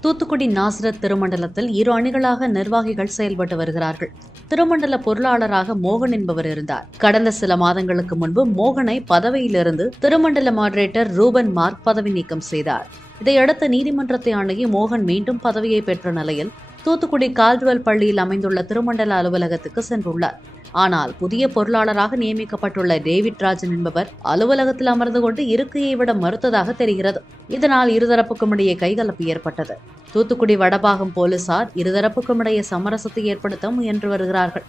Thoothukudi Nazareth திருமண்டலத்தில் இரு அணிகளாக நிர்வாகிகள் செயல்பட்டு வருகிறார்கள். திருமண்டல பொருளாளராக மோகன் என்பவர் இருந்தார். கடந்த சில மாதங்களுக்கு முன்பு மோகனை பதவியிலிருந்து திருமண்டல மாடரேட்டர் ரூபன் மார்க் பதவி நீக்கம் செய்தார். இதையடுத்து நீதிமன்றத்தை அணுகி மோகன் மீண்டும் பதவியை பெற்ற நிலையில் தூத்துக்குடி கால்டுவெல் பள்ளியில் அமைந்துள்ள திருமண்டல அலுவலகத்துக்கு சென்றுள்ளார். ஆனால் புதிய பொருளாளராக நியமிக்கப்பட்டுள்ள டேவிட் ராஜன் என்பவர் அலுவலகத்தில் அமர்ந்து கொண்டு இருக்கையை விட மறுத்ததாக தெரிகிறது. இதனால் இருதரப்புக்கும் இடையே கைகலப்பு ஏற்பட்டது. தூத்துக்குடி வடபாகம் போலீசார் இருதரப்புக்கும் இடையே சமரசத்தை ஏற்படுத்த முயன்று வருகிறார்கள்.